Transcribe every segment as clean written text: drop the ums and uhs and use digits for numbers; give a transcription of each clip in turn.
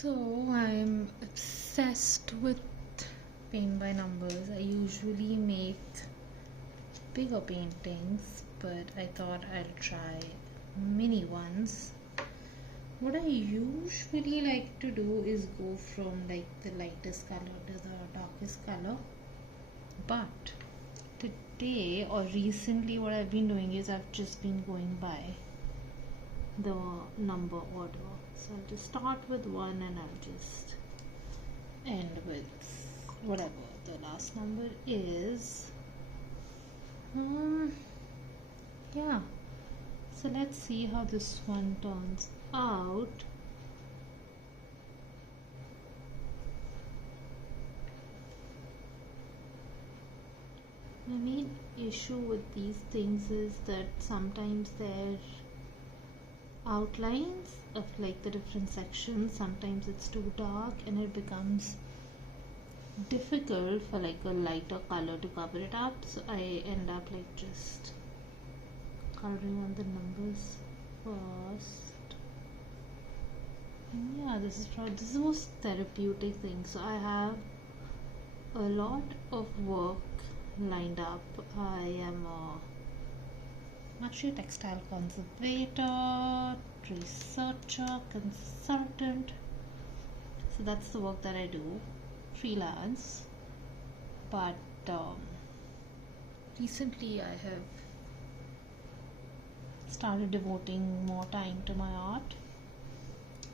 So I'm obsessed with paint by numbers. I usually make bigger paintings, but I thought I'll try mini ones. What I usually like to do is go from like the lightest color to the darkest color. But today or recently, what I've been doing is I've just been going by the number order. So I'll just start with one and I'll just end with whatever the last number is. Yeah. So let's see how this one turns out. My main issue with these things is that sometimes their outlines of like the different sections, sometimes it's too dark and it becomes difficult for like a lighter color to cover it up, so I end up like just coloring on the numbers first. And yeah, this is the most therapeutic thing. So I have a lot of work lined up. I am actually a textile conservator, researcher, consultant. So that's the work that I do, freelance. But recently I have started devoting more time to my art.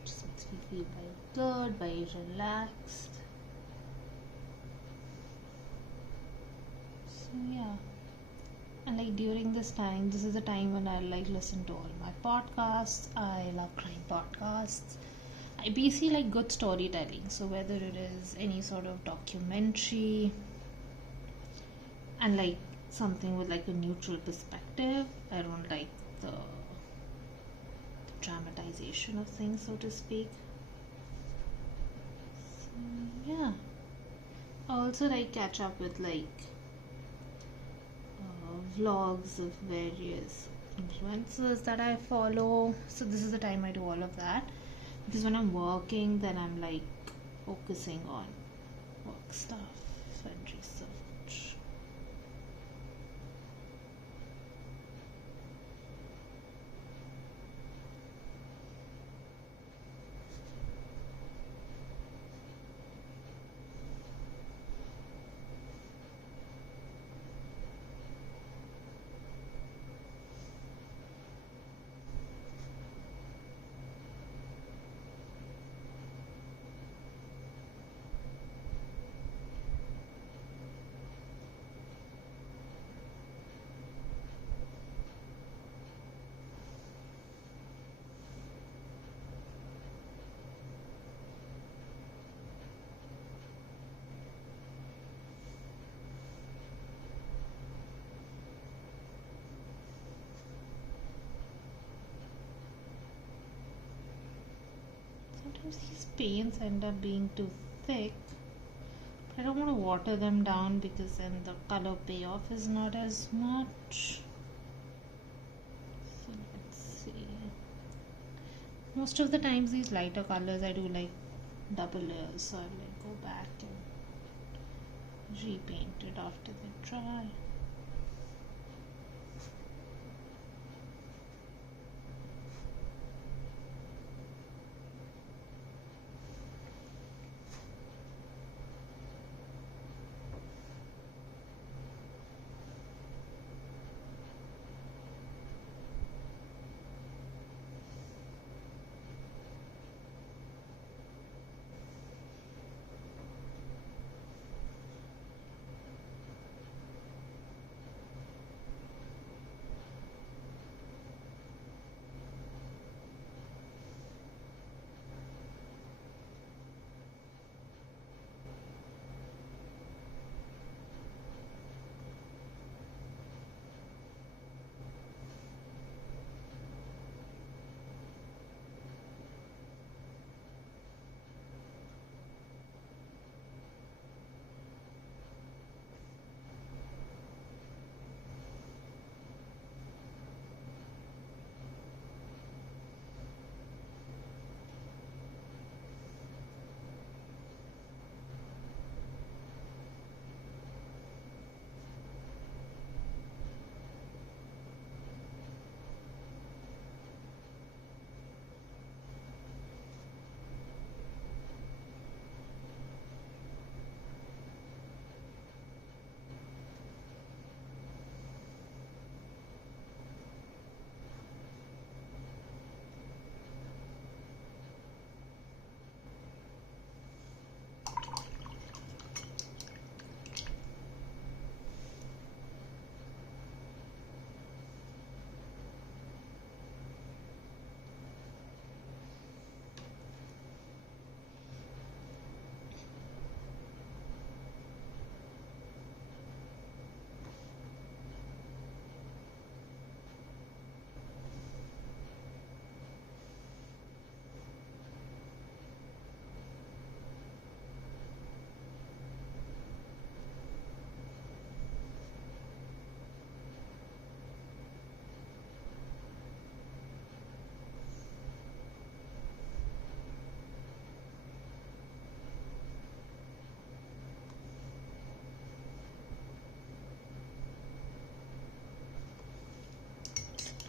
Just makes me feel very good, very relaxed. So yeah. And like during this time, this is the time when I like listen to all my podcasts. I love crime podcasts. I basically like good storytelling. So whether it is any sort of documentary and like something with like a neutral perspective, I don't like the dramatization of things, so to speak. So yeah. I also like catch up with like vlogs of various influencers that I follow. So this is the time I do all of that, because when I'm working, then I'm like focusing on work stuff and research. Sometimes these paints end up being too thick. I don't want to water them down because then the color payoff is not as much. So let's see. Most of the times these lighter colors I do like double layers, so I'll like go back and repaint it after they dry.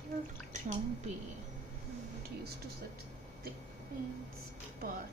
little clumpy. I'm not used to such thick paints, but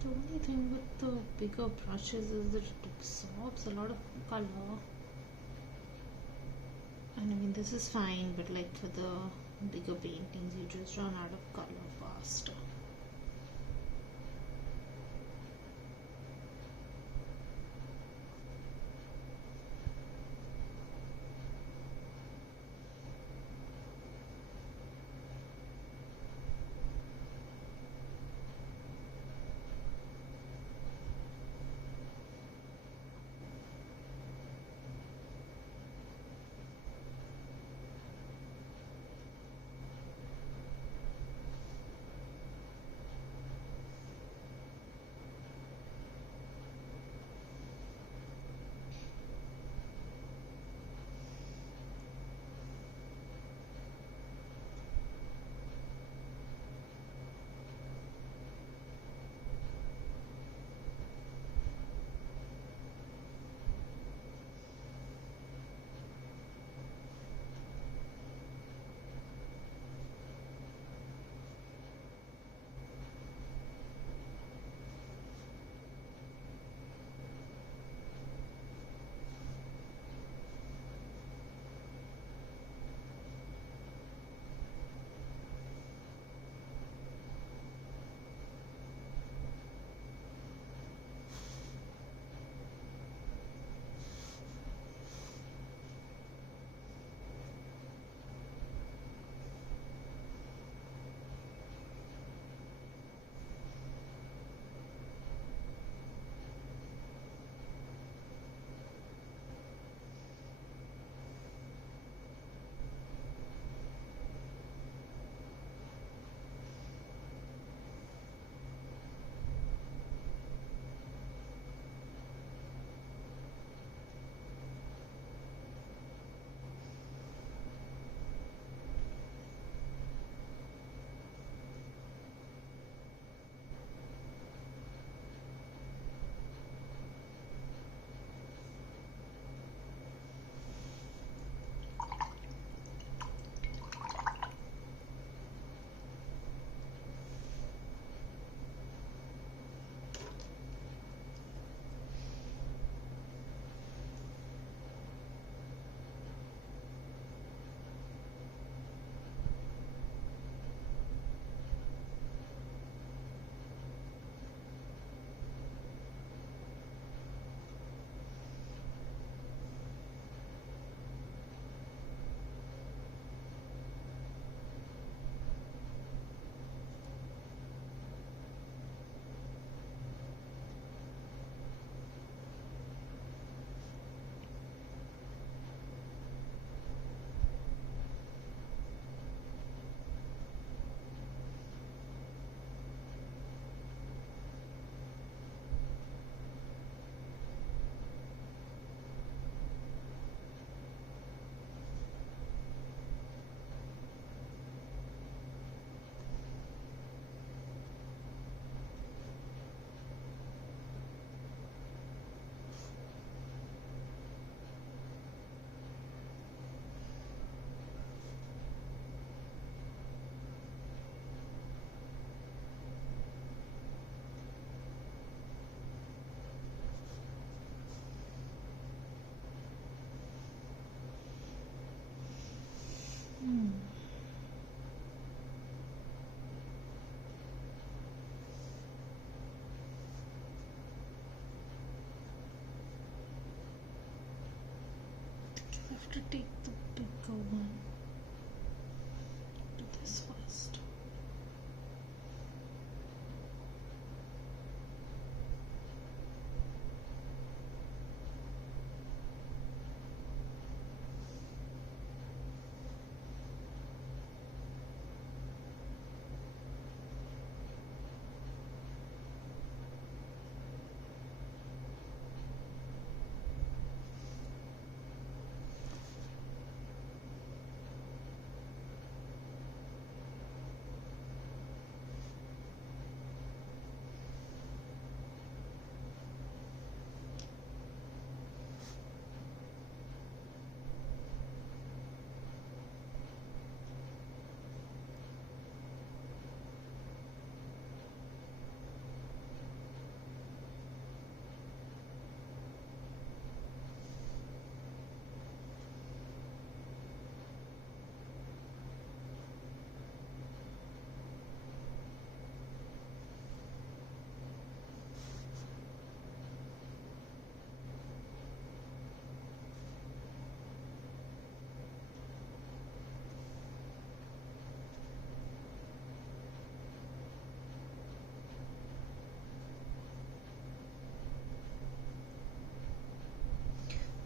the only thing with the bigger brushes is that it absorbs a lot of color. And I mean, this is fine, but like for the bigger paintings, you just run out of color faster. To take the bigger one. Do this first.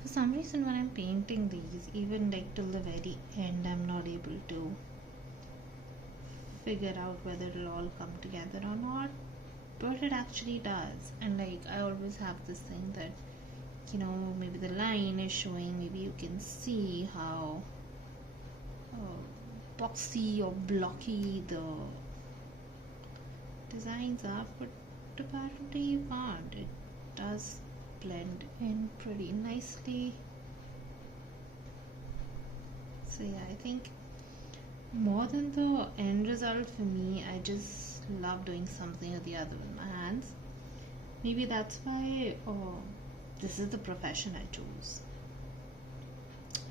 For some reason, when I'm painting these, even like till the very end, I'm not able to figure out whether it'll all come together or not. But it actually does. And like, I always have this thing that, maybe the line is showing, maybe you can see how boxy or blocky the designs are, but apparently you can't. It does blend in pretty nicely. So yeah, I think more than the end result, for me, I just love doing something or the other with my hands. Maybe that's why this is the profession I chose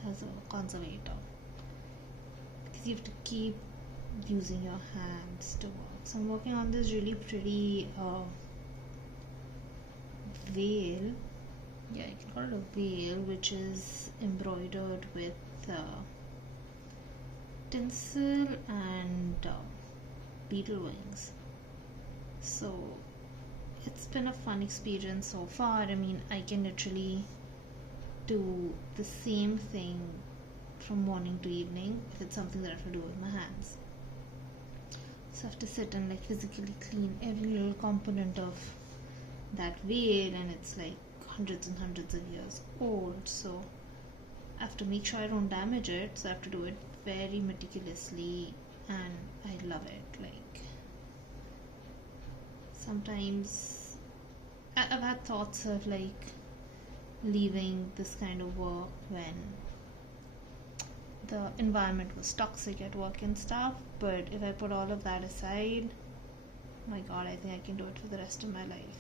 as a conservator, because you have to keep using your hands to work. So I'm working on this really pretty veil. Yeah, I can call it a veil, which is embroidered with tinsel and beetle wings. So it's been a fun experience so far. I mean, I can literally do the same thing from morning to evening if it's something that I have to do with my hands. So I have to sit and like physically clean every little component of that veil, and it's like hundreds and hundreds of years old, so I have to make sure I don't damage it. So I have to do it very meticulously, and I love it. Like, sometimes I've had thoughts of like leaving this kind of work when the environment was toxic at work and stuff, but if I put all of that aside, my god, I think I can do it for the rest of my life.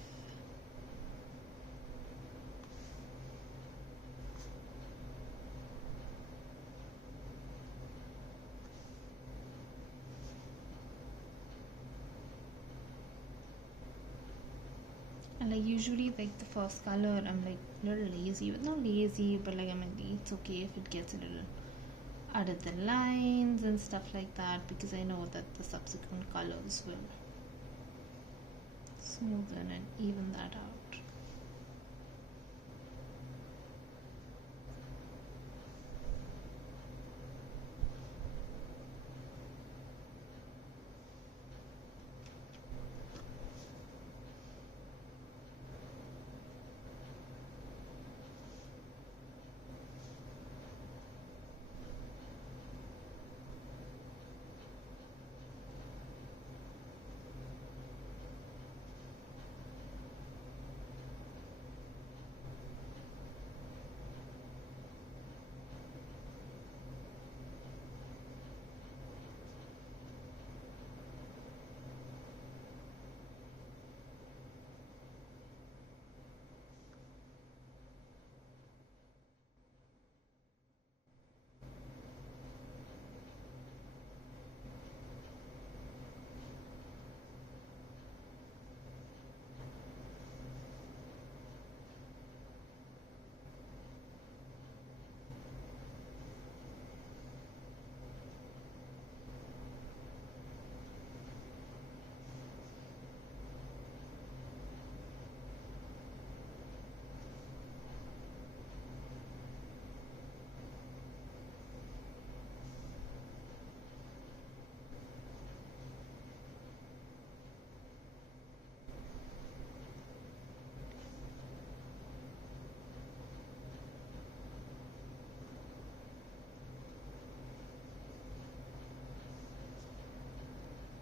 And like, usually like the first color, I'm like a little lazy, but not lazy, but like, I'm like, it's okay if it gets a little out of the lines and stuff like that, because I know that the subsequent colors will smoothen and even that out.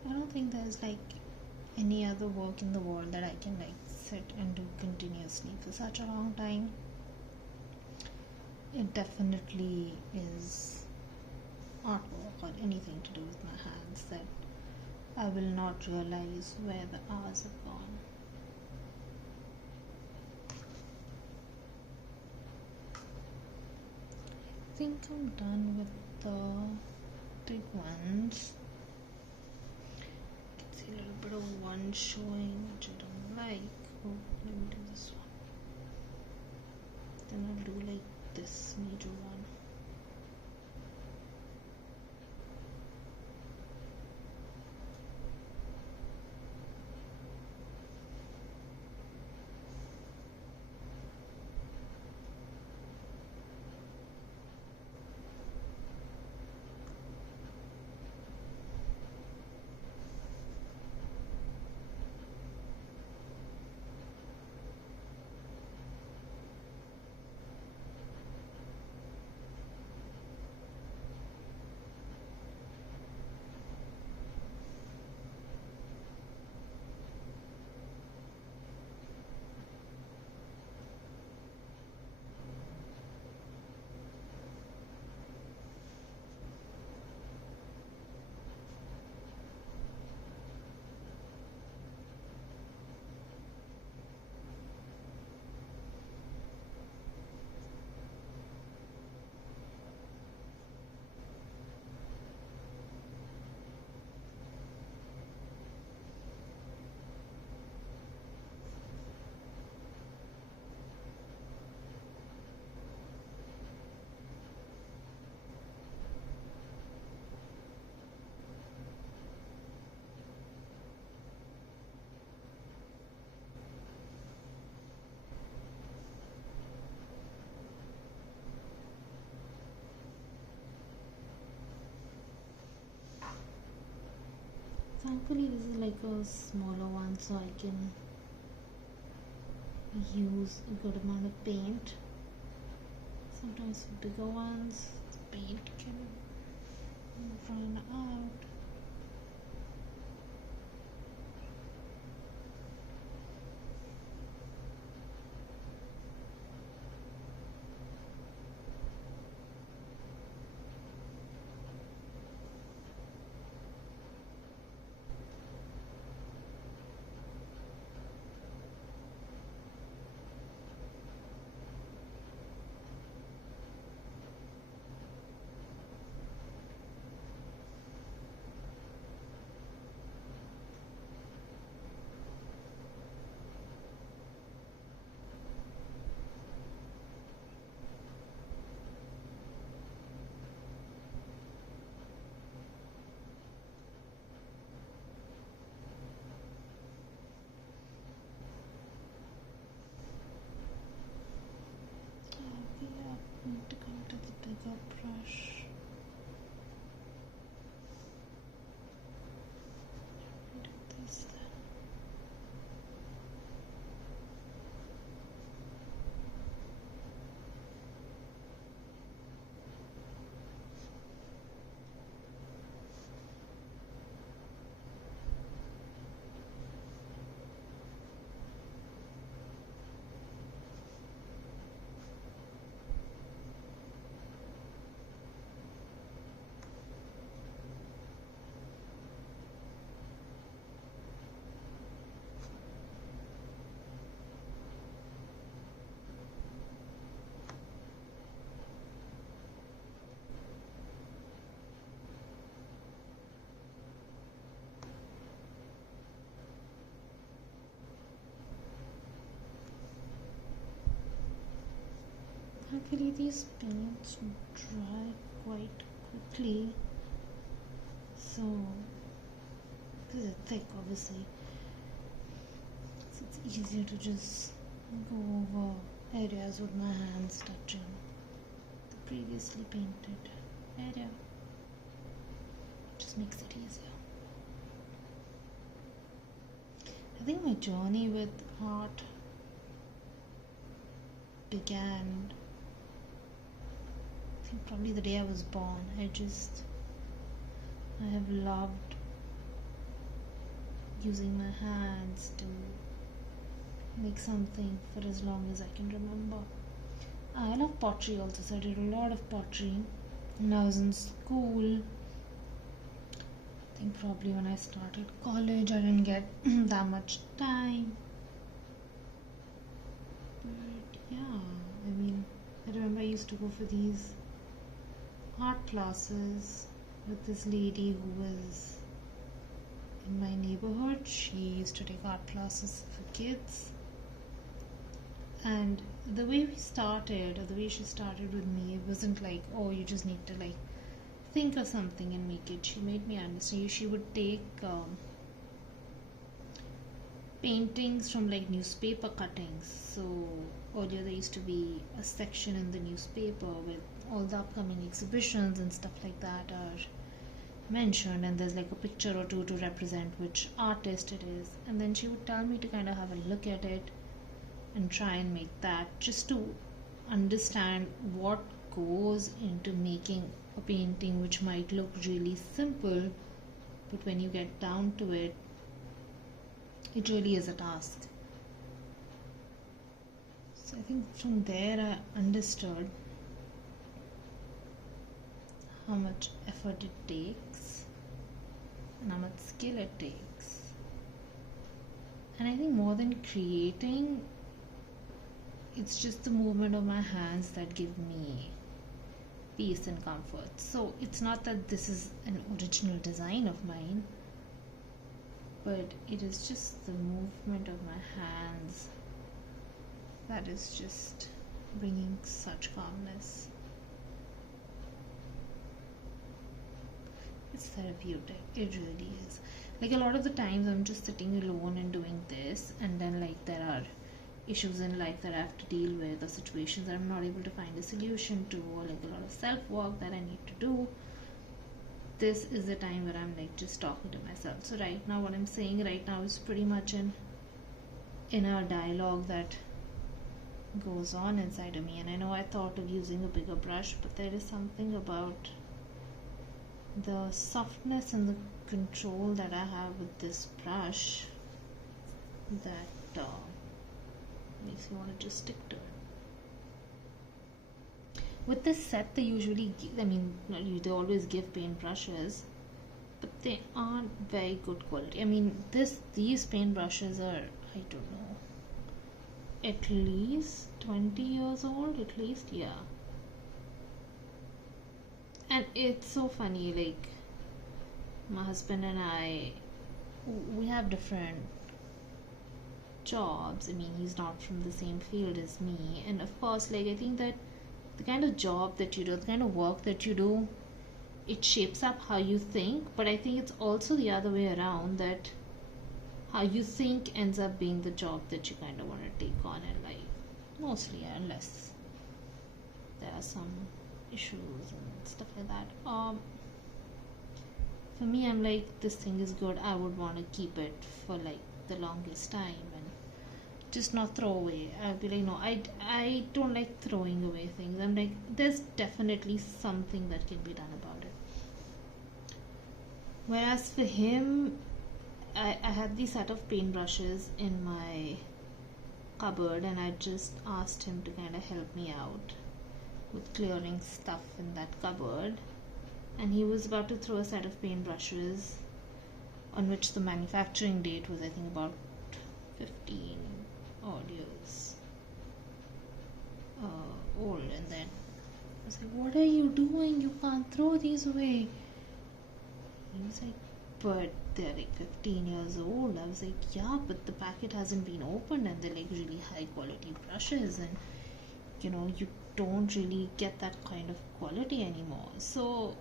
I don't think there's like any other work in the world that I can like sit and do continuously for such a long time. It definitely is artwork or anything to do with my hands that I will not realize where the hours have gone. I think I'm done with the big ones. You can see a little bit of one showing which I don't like. Oh, let me do this one. Then I'll do like this major one. Thankfully, this is like a smaller one, so I can use a good amount of paint. Sometimes for bigger ones, the paint can run out. I'm going to come to the bigger brush. Do this then. Luckily, these paints dry quite quickly, so because they're thick, obviously, so it's easier to just go over areas with my hands touching the previously painted area. It just makes it easier. I think my journey with art began, I think, probably the day I was born. I have loved using my hands to make something for as long as I can remember. I love pottery also, so I did a lot of pottery when I was in school. I think probably when I started college I didn't get that much time. But yeah, I remember I used to go for these art classes with this lady who was in my neighborhood. She used to take art classes for kids, and the way she started with me, it wasn't like, oh, you just need to like think of something and make it. She made me understand. She would take paintings from like newspaper cuttings. So earlier there used to be a section in the newspaper with all the upcoming exhibitions and stuff like that are mentioned, and there's like a picture or two to represent which artist it is, and then she would tell me to kind of have a look at it and try and make that, just to understand what goes into making a painting which might look really simple, but when you get down to it, it really is a task. So I think from there I understood how much effort it takes and how much skill it takes. And I think more than creating, it's just the movement of my hands that give me peace and comfort. So it's not that this is an original design of mine, but it is just the movement of my hands that is just bringing such calmness. It's therapeutic, it really is. Like a lot of the times I'm just sitting alone and doing this, and then like there are issues in life that I have to deal with, or situations that I'm not able to find a solution to, or like a lot of self-work that I need to do. this is the time where I'm like just talking to myself. So right now, what I'm saying right now is pretty much an inner dialogue that goes on inside of me. And I know I thought of using a bigger brush, but there is something about the softness and the control that I have with this brush that makes me want to just stick to it. With this set, they usually give, I mean, they always give paint brushes, but they aren't very good quality. I mean, these paint brushes are, I don't know, at least 20 years old, at least, yeah. And it's so funny, like, my husband and I, we have different jobs. I mean, he's not from the same field as me, and of course, like, I think that the kind of job that you do, the kind of work that you do, it shapes up how you think. But I think it's also the other way around, that how you think ends up being the job that you kind of want to take on in life, mostly, unless there are some issues and stuff like that. For me, I'm like, this thing is good, I would want to keep it for like the longest time and just not throw away. I'll be like, no, I don't like throwing away things. I'm like, there's definitely something that can be done about it. Whereas for him, I had these set of paint brushes in my cupboard, and I just asked him to kind of help me out with clearing stuff in that cupboard. And he was about to throw a set of paint brushes on which the manufacturing date was, I think, about 15 odd years old. And then I was like, what are you doing? You can't throw these away. He was like, but they're like 15 years old. I was like, yeah, but the packet hasn't been opened, and they're like really high quality brushes, and you know, you don't really get that kind of quality anymore. So,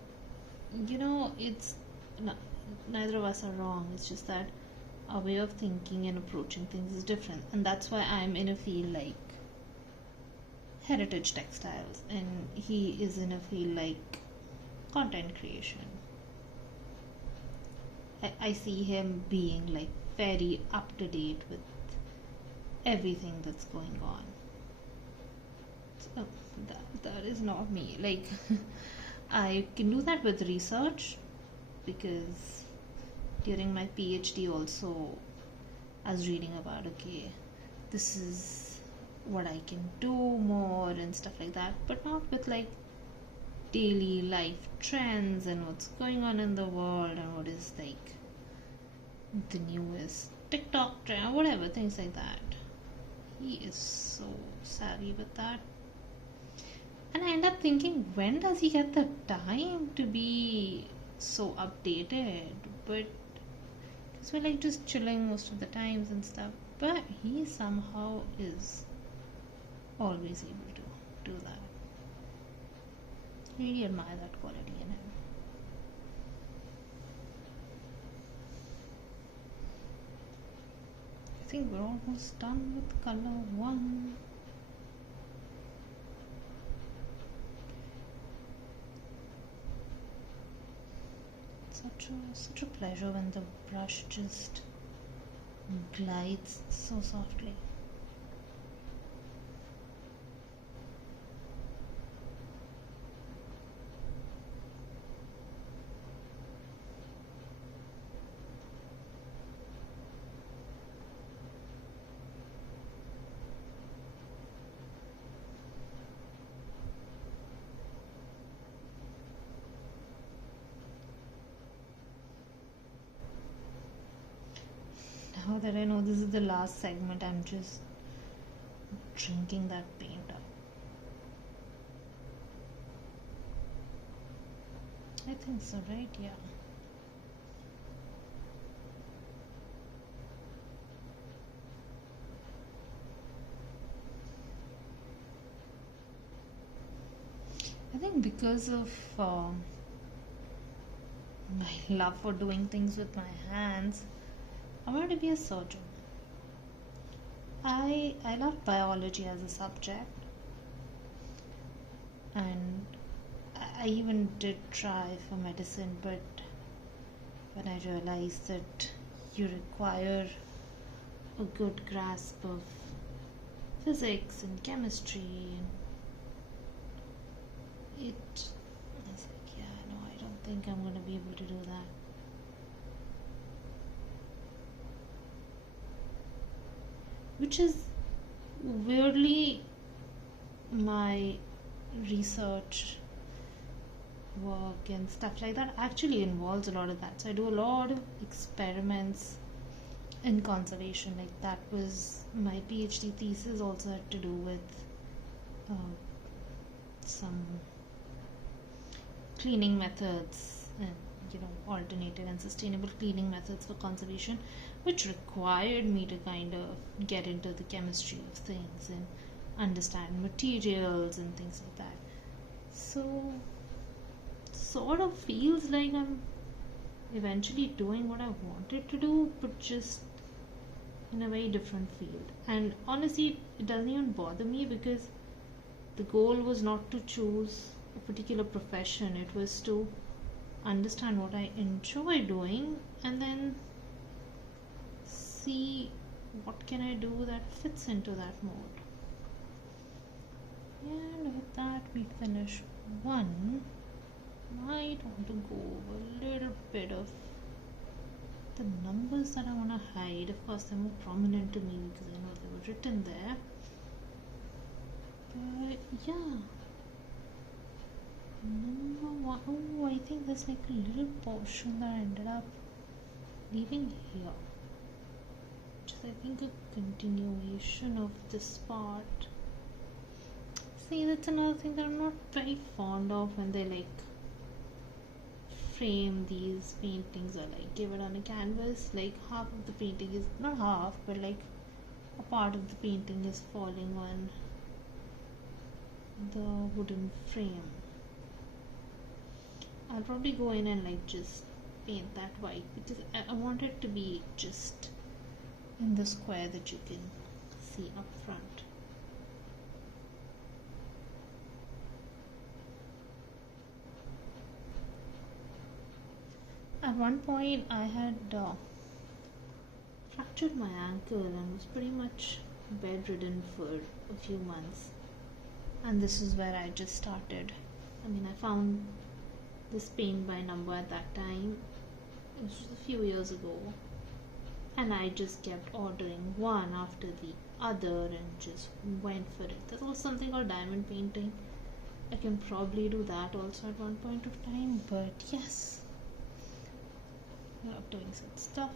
you know, it's neither of us are wrong. It's just that our way of thinking and approaching things is different, and that's why I'm in a field like heritage textiles, and he is in a field like content creation. I see him being like very up to date with everything that's going on. So that is not me. Like, I can do that with research, because during my PhD also I was reading about, okay, this is what I can do more and stuff like that, but not with like daily life trends and what's going on in the world and what is like the newest TikTok trend, whatever, things like that. He is so savvy with that. And I end up thinking, when does he get the time to be so updated? But because we're like just chilling most of the times and stuff, but he somehow is always able to do that. Really admire that quality in him. I think we're almost done with color 1. Such a pleasure when the brush just glides so softly. Now that I know this is the last segment, I'm just drinking that paint up. I think so, right? Yeah. I think because of my love for doing things with my hands, I wanted to be a surgeon. I love biology as a subject, and I even did try for medicine, but when I realized that you require a good grasp of physics and chemistry, and I was like, yeah, no, I don't think I'm going to be able to do that. Which is weirdly my research work and stuff like that actually involves a lot of that. So I do a lot of experiments in conservation. Like that was my PhD thesis, also had to do with some cleaning methods and alternative and sustainable cleaning methods for conservation, which required me to kind of get into the chemistry of things and understand materials and things like that. So sort of feels like I'm eventually doing what I wanted to do, but just in a very different field. And honestly, it doesn't even bother me, because the goal was not to choose a particular profession. It was to understand what I enjoy doing and then see what can I do that fits into that mode. And with that, we finish one. Might want to go over a little bit of the numbers that I want to hide. Of course, they're more prominent to me because I know they were written there. But yeah, number one. Oh, I think there's like a little portion that I ended up leaving here, which is, I think, a continuation of this part. See, that's another thing that I'm not very fond of, when they like frame these paintings or like give it on a canvas. Like half of the painting is, not half, but like a part of the painting is falling on the wooden frame. I'll probably go in and like just paint that white, because I want it to be just in the square that you can see up front. At one point I had fractured my ankle and was pretty much bedridden for a few months, and this is where I just started. I found this paint by number at that time. This was a few years ago, and I just kept ordering one after the other and just went for it. There's also something called diamond painting. I can probably do that also at one point of time, but yes, I love doing such stuff.